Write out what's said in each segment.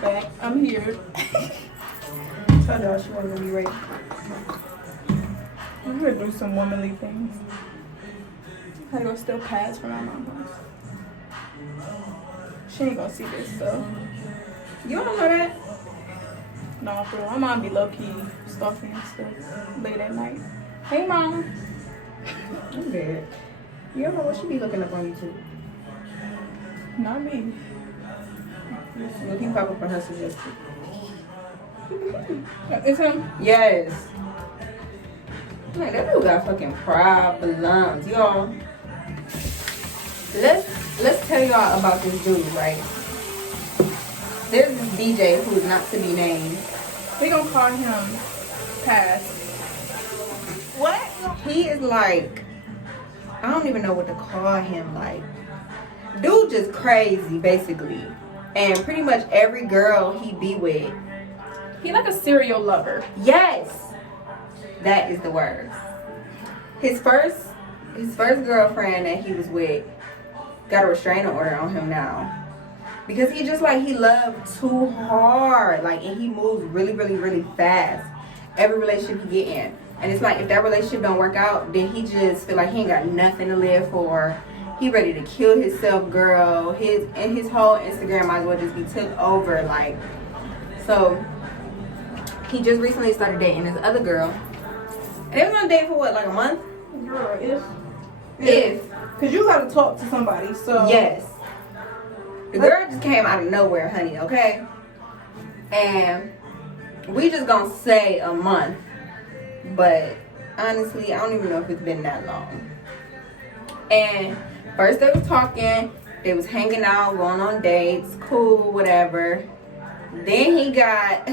back. I'm here. Told y'all she wasn't gonna be ready. I'm gonna do some womanly things. I go steal pads from my mama. She ain't gonna see this, so. You don't know that? No, for real. My mom be low key stalking and stuff late at night. Hey, mom. I'm dead. You don't know what she be looking up on YouTube? Not me. Look, you pop up on her suggested. It's him. Yes. Man, that dude got fucking problems, y'all. Let's tell y'all about this dude, right? There's this DJ who's not to be named. We gonna call him Pass. What? He is like, I don't even know what to call him. Like, dude just crazy, basically. And pretty much every girl he be with. He like a serial lover. Yes. That is the word. His first girlfriend that he was with got a restraining order on him now. Because he just like, he loved too hard. Like, and he moves really, really, really fast. Every relationship he get in. And it's like, if that relationship don't work out, then he just feel like he ain't got nothing to live for. He ready to kill himself, girl. His whole Instagram might as well just be took over. Like, so he just recently started dating this other girl. And they was on a date for what, like a month? Girl, if. Because you got to talk to somebody, so. Yes. The girl just came out of nowhere, honey, okay? And we just gonna say a month. But honestly, I don't even know if it's been that long. And first they was talking. They was hanging out, going on dates. Cool, whatever. Then he got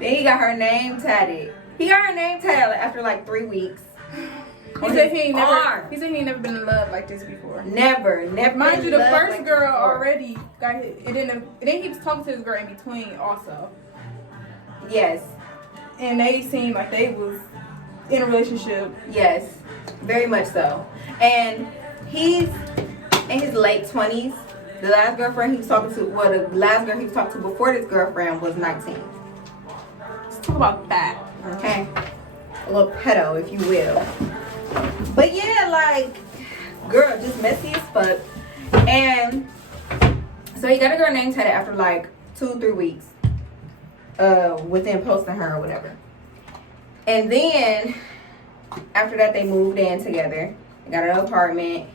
her name tatted. He got her name tatted after like 3 weeks. He said he ain't never been in love like this before. Never. Mind you, the first girl already got hit. And then he was talking to this girl in between also. Yes. And they seemed like they was in a relationship. Yes, very much so. And he's in his late 20s. The last girlfriend he was talking to, the last girl he was talking to before this girlfriend was 19. Let's talk about that. Okay. A little pedo, if you will. But yeah, like, girl, just messy as fuck. And so he got a girl named Teddy after like 2-3 weeks. Within posting her or whatever. And then after that they moved in together. They got an apartment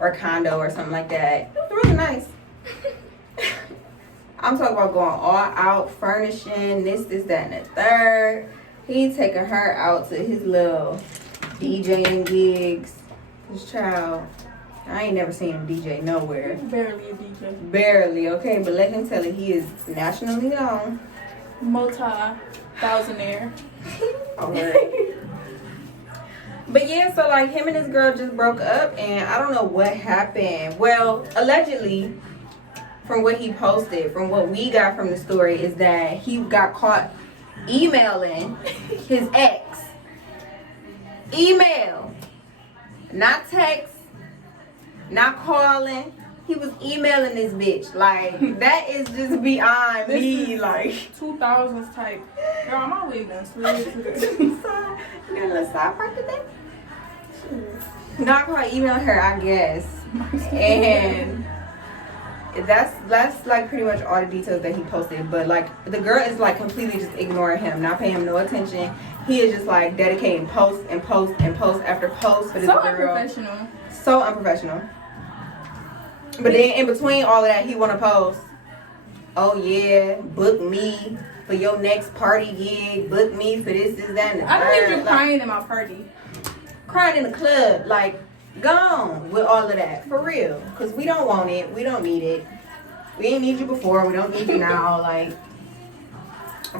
or condo or something like that. It was really nice. I'm talking about going all out, furnishing, this, that, and the third. He taking her out to his little DJing gigs. His child, I ain't never seen him DJ nowhere. Barely a DJ. Barely, okay, but let him tell it, he is nationally known. Multi-thousandaire. But yeah, so like him and this girl just broke up and I don't know what happened. Well, allegedly, from what he posted, from what we got from the story, is that he got caught emailing his ex. Email. Not text. Not calling. He was emailing this bitch. Like, that is just beyond me. Like, 2000s type. Girl, I'm always done slid to this. You got a little side part today? Not quite email her, I guess. And that's like pretty much all the details that he posted. But like, the girl is like completely just ignoring him, not paying him no attention. He is just like dedicating post and post and post after post for this girl. Unprofessional. So unprofessional. But then in between all of that, he want to post, oh yeah, book me for your next party gig. Book me for this, that, and the I don't need third. you crying in my party. Crying in the club. Like, gone with all of that. For real. Because we don't want it. We don't need it. We ain't need you before. We don't need you now. Like,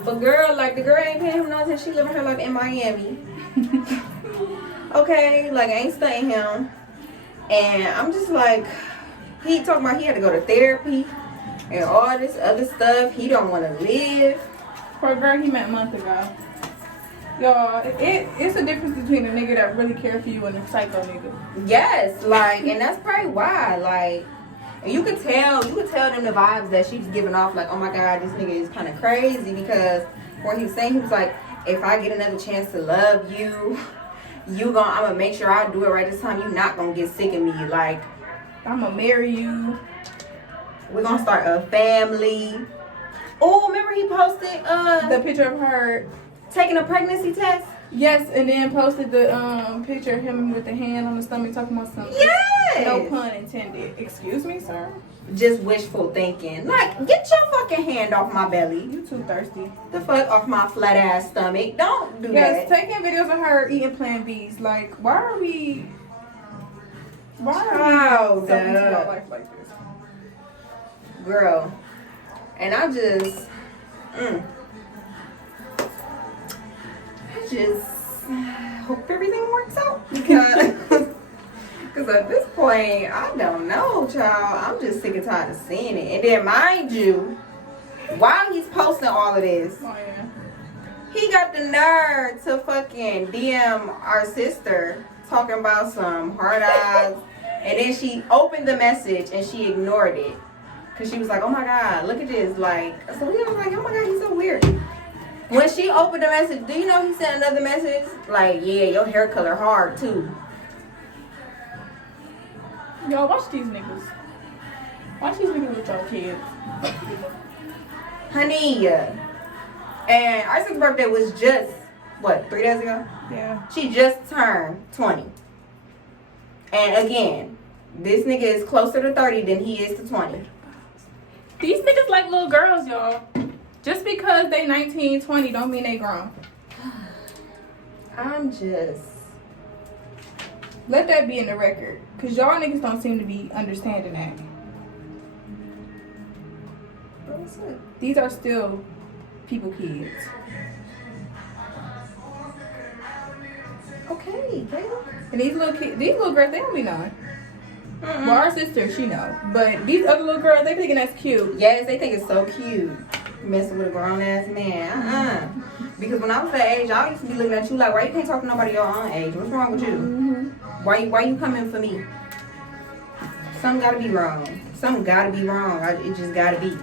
but girl, like, the girl ain't paying him nothing. She living her life in Miami. Okay? Like, I ain't stunting him. And I'm just like... He talking about he had to go to therapy and all this other stuff. He don't want to live. For a girl he met a month ago. Y'all, it's a difference between a nigga that really cares for you and a psycho nigga. Yes, like, and that's probably why. Like, And you could tell them the vibes that she's giving off, like, oh my God, this nigga is kind of crazy, because when he was saying, he was like, if I get another chance to love you, I'm gonna make sure I do it right this time. You not gonna get sick of me. Like, I'm gonna marry you. We're gonna start a family. Oh, remember he posted the picture of her taking a pregnancy test? Yes, and then posted the picture of him with the hand on the stomach talking about something. Yes! No pun intended. Excuse me, sir? Just wishful thinking. Like, get your fucking hand off my belly. You too thirsty. The fuck off my flat ass stomach. Don't do that. Yes, taking videos of her eating Plan Bs. Like, why are we sucking to our life like this? Girl. And I just hope everything works out, because at this point, I don't know, child. I'm just sick and tired of seeing it. And then, mind you, while he's posting all of this, he got the nerve to fucking DM our sister talking about some hard eyes. And then she opened the message and she ignored it, because she was like, oh my God, look at this. Like, so we was like, oh my God, he's so weird. When she opened the message, do you know he sent another message? Like, yeah, your hair color hard too. Y'all, watch these niggas. Watch these niggas with y'all kids. Honey. And our sister's birthday was just, what, 3 days ago? Yeah. She just turned 20. And again, this nigga is closer to 30 than he is to 20. These niggas like little girls, y'all. Just because they 19, 20 don't mean they grown. I'm just... Let that be in the record. Because y'all niggas don't seem to be understanding that. What's up? These are still people kids. Okay, Kayla. And these little girls, they don't be knowing. Well, our sister, she know. But these other little girls, they thinking that's cute. Yes, they think it's so cute. Messing with a grown ass man. Because when I was that age, I used to be looking at you like, why you can't talk to nobody your own age? What's wrong with you? Mm-hmm. Why you coming for me? Something gotta be wrong. Something gotta be wrong. It just gotta be.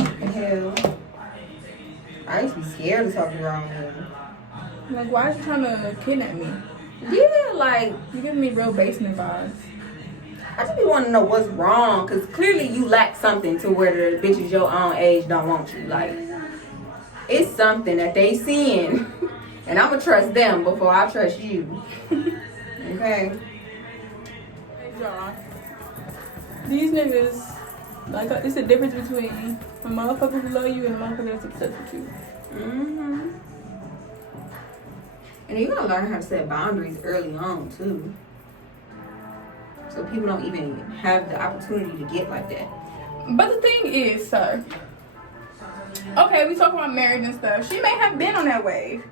What the hell? I used to be scared to talk to grown men. Like, why is you trying to kidnap me? Yeah, like, You giving me real basement vibes. I just be wanting to know what's wrong, because clearly you lack something to where the bitches your own age don't want you. Like, it's something that they seeing, and I'm going to trust them before I trust you. Okay? Y'all, these niggas, like, it's the difference between a motherfucker who love you and a motherfucker that's obsessed with you. Mm-hmm. And you gotta learn how to set boundaries early on, too. So people don't even have the opportunity to get like that. But the thing is, sir, okay, we talk about marriage and stuff. She may have been on that wave,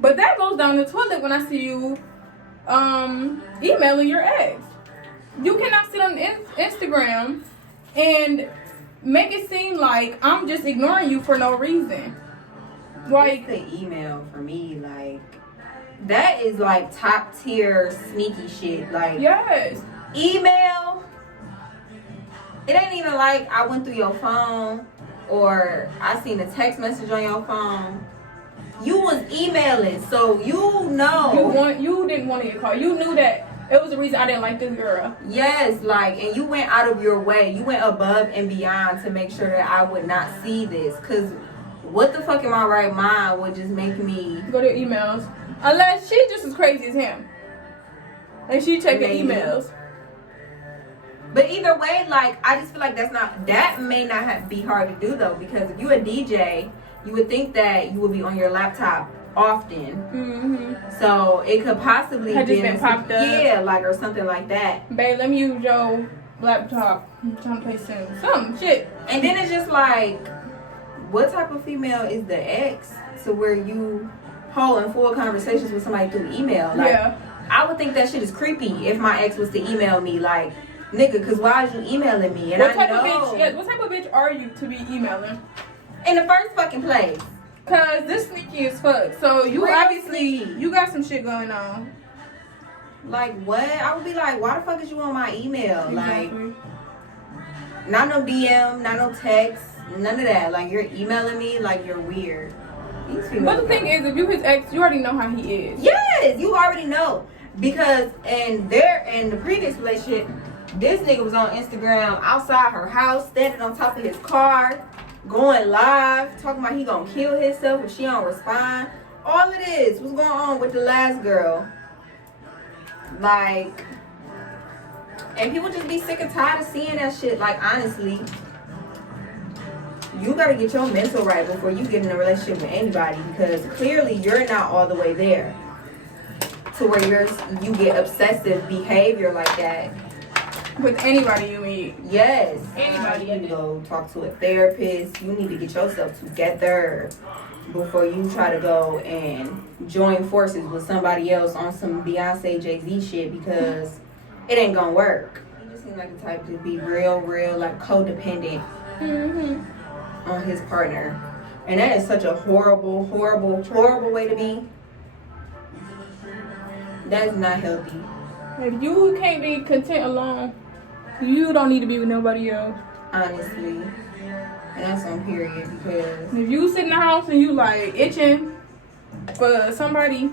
but that goes down the toilet when I see you emailing your ex. You cannot sit on Instagram and make it seem like I'm just ignoring you for no reason. Like, the email for me, like, that is like top tier sneaky shit. Like, yes. Email, it ain't even like I went through your phone or I seen a text message on your phone. You was emailing, so you know. You didn't want to get called. You knew that it was the reason I didn't like this girl. Yes, like, and you went out of your way. You went above and beyond to make sure that I would not see this. Because what the fuck in my right mind would just make me go to emails? Unless she just as crazy as him. And she checking emails. But either way, like, I just feel like that may not be hard to do, though, because if you a DJ, you would think that you would be on your laptop often. Mm-hmm. So it could possibly have just been popped up. Yeah, like, or something like that. Babe, let me use your laptop. I'm trying to play some shit. And then it's just like, what type of female is the ex to where you hold in full conversations with somebody through email? Like, yeah. I would think that shit is creepy if my ex was to email me, like, nigga, because why is you emailing me? And what type of bitch are you to be emailing? In the first fucking place. Because this sneaky as fuck. So you obviously, you got some shit going on. Like, what? I would be like, why the fuck is you on my email? Exactly. Like, not no DM, not no text, none of that. Like, you're emailing me like you're weird. But the thing is, if you his ex, you already know how he is. Yes, you already know. Because in the previous relationship, this nigga was on Instagram outside her house, standing on top of his car, going live, talking about he gonna kill himself if she don't respond. All of this was going on with the last girl. Like, and people just be sick and tired of seeing that shit. Like, honestly, you gotta get your mental right before you get in a relationship with anybody, because clearly you're not all the way there to where you get obsessive behavior like that with anybody you meet. Yes, Anybody. You need to go talk to a therapist. You need to get yourself together before you try to go and join forces with somebody else on some Beyonce, Jay-Z shit, because it ain't gonna work. He just seems like the type to be real like codependent on his partner, and that is such a horrible way to be. That is not healthy. If you can't be content alone, you don't need to be with nobody else. Honestly. And that's on period, because if you sit in the house and you like itching for somebody.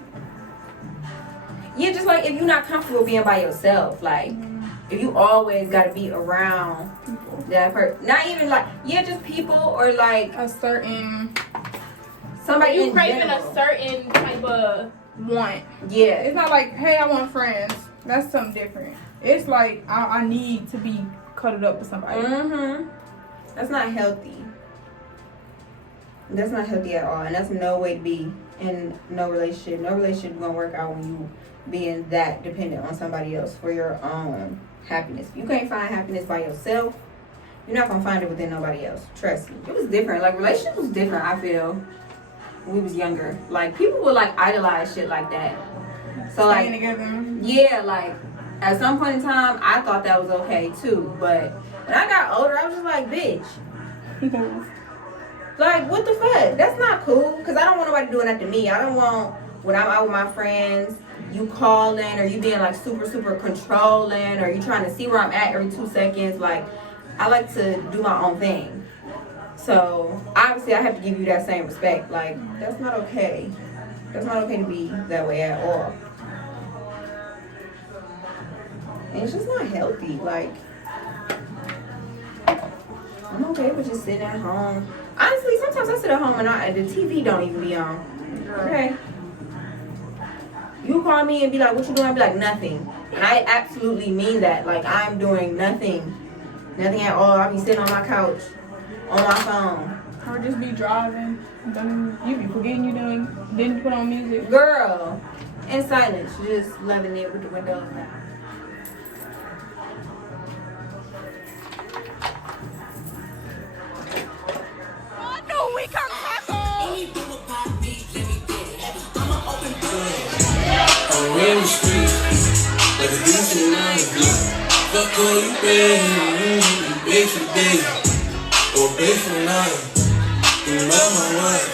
Yeah, just like if you're not comfortable being by yourself, like if you always gotta be around that person, not even like, yeah, just people, or like a certain somebody you in craving general. a certain type of want. Yeah, it's not like, hey, I want friends. That's something different. It's like I need to be cuddled up with somebody. That's not healthy. That's not healthy at all, and that's no way to be in no relationship. No relationship is gonna work out when you being that dependent on somebody else for your own happiness. If you can't find happiness by yourself, you're not gonna find it within nobody else. Trust me. It was different. Like, relationship was different, I feel, when we was younger. Like, people would like idolize shit like that. So like, together. Yeah, like at some point in time I thought that was okay too, but when I got older I was just like, bitch. Like, what the fuck? That's not cool, because I don't want nobody doing that to me. I don't want, when I'm out with my friends, you calling, or you being like super controlling, or you trying to see where I'm at every 2 seconds. Like, I like to do my own thing. So obviously I have to give you that same respect. Like, that's not okay. That's not okay to be that way at all. And it's just not healthy. Like, I'm okay with just sitting at home. Honestly, sometimes I sit at home and the TV don't even be on. Okay. You call me and be like, what you doing? I be like, nothing. And I absolutely mean that. Like, I'm doing nothing. Nothing at all. I be sitting on my couch, on my phone. Or just be driving. Then you be forgetting you didn't put on music. Girl, in silence, just loving it with the windows down. In the street, like a decent night. Fuck all you been, you bitch for days, or bitch for night. You love my wife.